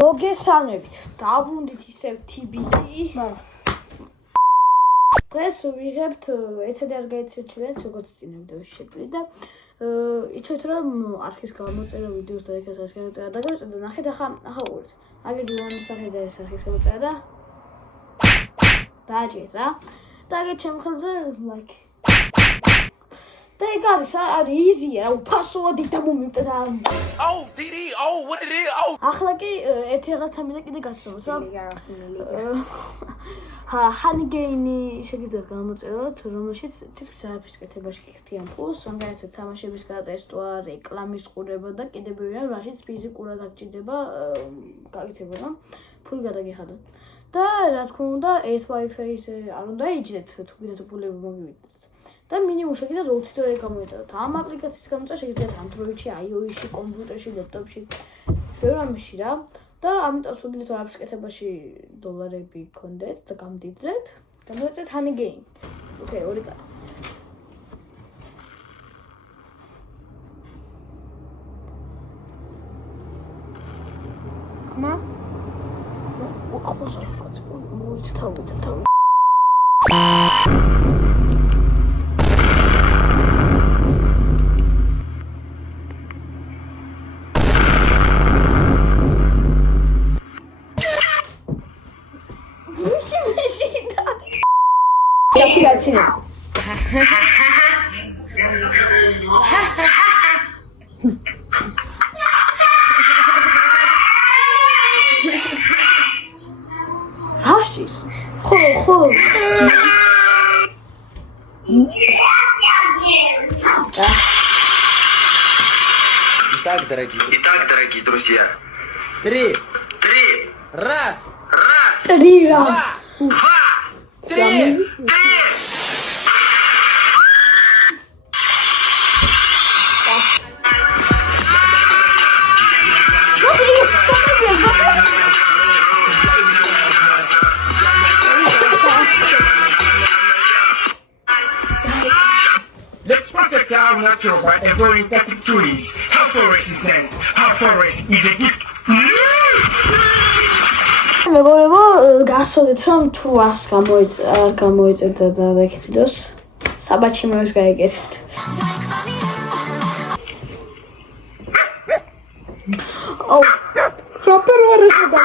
მოგესალმებით. დაბრუნდით ისევ TBT. დღეს ვიღებთ ეცედი არ გაიცეჩვენეთ, როგორც წინ ვიდეოში შეგვიდი და იცით რომ არქის გამოწერა ვიდეოს და ეხლა ეს გადაწერა და გავიწერე და ნახეთ ახლა უყურეთ. აგერ ივანის სახეზე არის არქის გამოწერა და დააჭირეთ რა. და აგერ ჩემ ხელზე like და ეგ არის იზია, უფასოა და მომენტად Oh, DD, oh, what it is? Oh. ახლა კი ერთი რაღაცა მინდა კიდე გაცნობოთ რა. ჰანიგეინი შეგიძლიათ გამოწეროთ, რომელშიც თითქმის არაფრის კეთებაში გიხდიან ფულს, სამგანათო თამაშების გადატესტვა, რეკლამის ყურება და კიდევ ბევრი რამაშიც ფიზიკურად აღჭირდება გაკეთება, ფული გადაგიხადოთ. და რა თქმა უნდა, ეს Wi-Fi-ზე არ უნდა იჯდეთ, თუ გინდათ ფულები მოგივიდეთ. და მინიმუმ შეგიძლიათ 20 დოლარი გამოიტანოთ. ამ აპლიკაციის გამოწვევა შეგიძლიათ Android-ში, iOS-ში, კომპიუტერში, ლეპტოპში, ბევრ რამეში რა. და ამიტომ სულ არაფრის კეთებაში დოლარები გქონდეთ და გამდიდრეთ. გამოიწეთ Honeygain. ოკეი, ორი კარტი. ხმა? ოხმოსა კაცო, მოიცთავე და თავი. Гатина. Рашис. Хо. Итак, дорогие друзья. Три. Раз. 3 раз. 3. Let's watch a town natural by avoiding toxic trees. How forest is nice. How forest is a gift. მეგობრებო, გასწოდეთ რომ თუ არს გამოიწევდა და ვეკეთდოს, საბაჩი მეოს გაიგეთეთ. აუ, რაპერ არ ეხება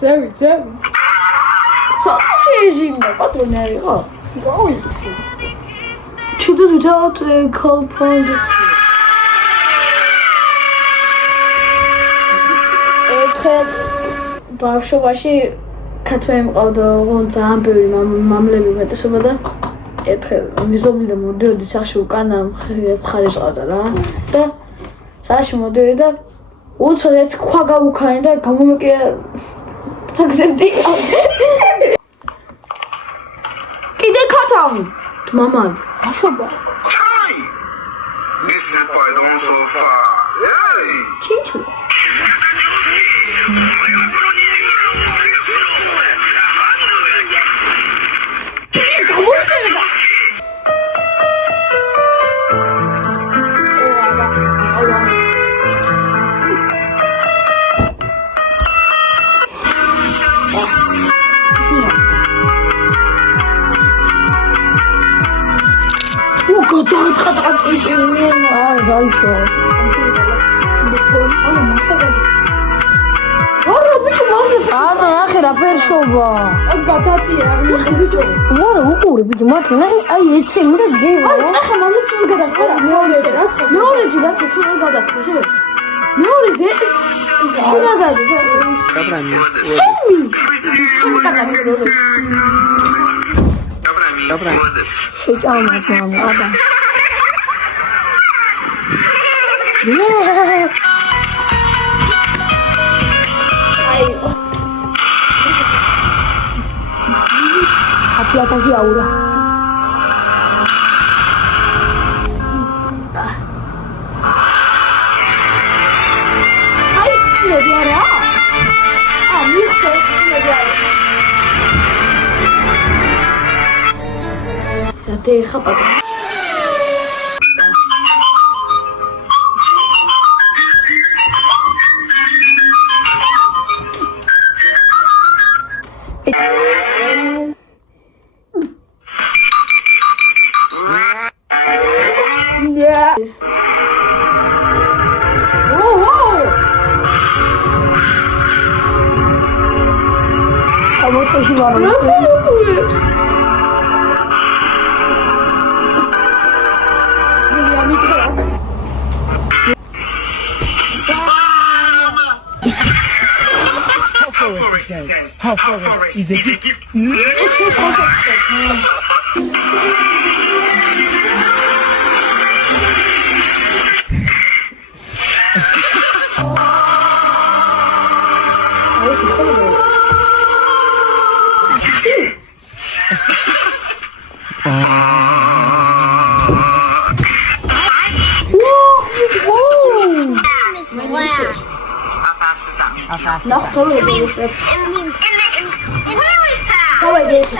ზევი. შეჟინდა პატრონი იყო. გაუიცი. Should without a call point. ბავშვობაში ქათმე მყავდა ძალიან ბევრი მამლები უმეტესობა და ერთხელ მიზობლი და მოდიოდი სახში უკანა მხარეს ყავდა რა და სახში მოდიოდი და უცოდ ეს ქვა გაუქანი და გამომეკია ფაგზებდი კიდე ქათავი მამალი აშობა Listen, boy, don't so far. Hey. ჩინჩუ რა ფერშობა გადაწია არ მიხიჭო არა უყურე ბიჭო მართლა ნახე აი ეცემ და გევა არა წახა მამაცულ გადახდა მეორეჯი რა ცხა მეორეჯი რაც სულ გადახდა შევე მეორეზე სულ გადახდა Добрами. შენი ჩემი გადახდა მეორეჯი Добрами. შეჭამას მამა აბა Aplicación ahora. Ay, tío, diara. Ah, mira, tío, diara. Ya te deja para. მოწყეში ვარ. მილიონი დღეა. How forest is a gift. Noch tolle Begriffe. Давай, дети.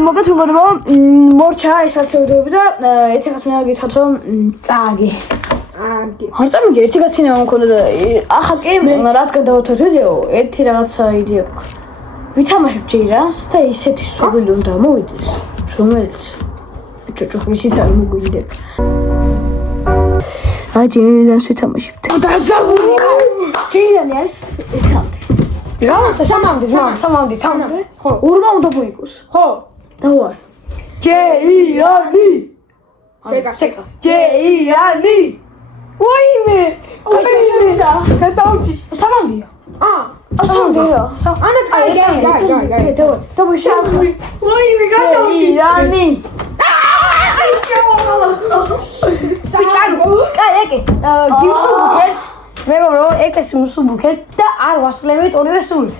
მოგეთ მეგობრებო, მორჩა ესაც ევდები და ეთქას მე გითხრათ რომ წააგი. არ წამიგი, ერთი კაცინა მომქონდა და ახლა კი რადგან დავთვალე ვიდეო, ერთი რაღაცა იდეა გვქონდა. ვითამაშებ ჯეირანს და ისეთი სურვილი უნდა მოვიდეს, რომელიც ჭოჭოხმისი წარმოგვიდება. ჯეირანს ვითამაშებთ. დაზავული. ჯეირანი არის ეთამდე. რა? სამამდე. ხო. ორმა უნდა მოიგოს. ხო. დავარ. ჯეირანი. სეკა. ჯეირანი. ვაიმე. გადაუჭი. სამამდეა. სამამდეა. ანა წაი. დავარ შავი. ვაიმე გადაუჭი. ჯეირანი. გიმსუბუქეთ მეგობრო ეკეს მსუბუქეთ და არ ვასწავლებით ორივე სულს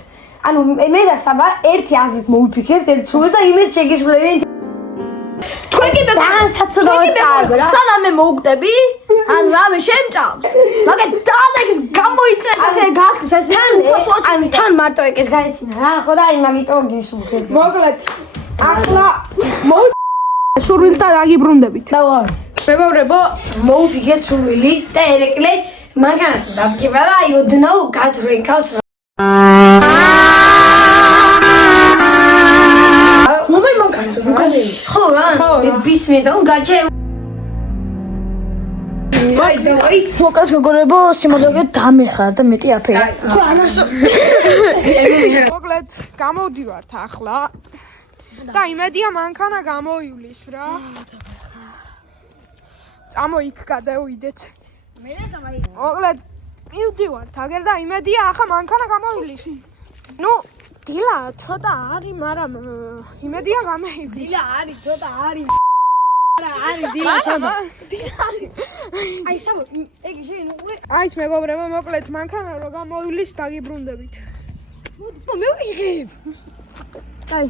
ანუ მე და საბა ერთი აზრით მოვიფიქრებთ ერთ სულს და იმერთ შეგისვლებით თქვენ კი ძალიან საცოდავად წარგო რა სანამ მე მოვკვდები ან რამე შემჭამს მაგე დალეგ გამოიწევ ახლა გახდეს ეს თან მარტო ეკეს გაეცინა რა ხო და აი მაგიტომ გიმსუბუქეთ მოკლედ ახლა სურვილს და დაგიბრუნდებით. დავარ მეგობრებო მოვიფიქრეთ სურვილი და ერეკლე მანქანას დავკივა და აი ოდნავ გადვრინქავს რომელ მანქანას უკანელი ხო რა ბისმეტა გაჭე ვაი მოკას მეგობრებო სიმოდოგე დამეხარ და მეტი აფერი მოკლედ გამოვდივართ ახლა და იმედია მანქანა გამოივლის რა. წამო იქ გადავიდეთ. მე და სამაი. მოკლედ მივდივართ აგერ და იმედია ახლა მანქანა გამოივლის. ნუ დილა ცოტა არის, მაგრამ იმედია გამოივლის. დილა არის, ცოტა არის. არის დილა ცოტა. აი სამო, ეგი შენ უკვე. აიც მეგობრებო, მოკლედ მანქანა რო გამოივლის, დაგიბრუნდებით. მე ვიღებ. აი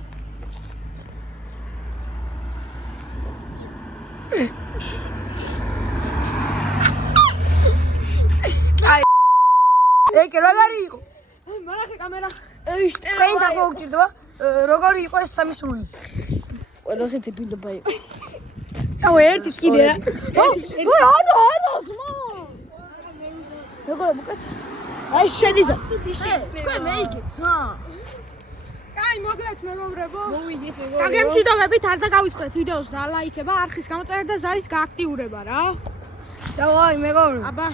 ეგ როგორი იყო? მალახე კამერა. თქვენ დაგოგჭირდება როგორი იყო ეს სამი სული? ყველაზე დებილობა იყო. აუ ერთის კიდე რა. არა, ძმა. როგორ მოკეთ? აი შედიზა. თქვენ მეიგეთ, რა. აი მოგლეთ მეგობრებო. მოვიგეთ მეგობრებო. გაგემშვიდობებით არ დაგავიწყდეთ ვიდეოს და ლაიქება, არხის გამოწერა და ზარის გააქტიურება რა. დავაი მეგობრებო. აბა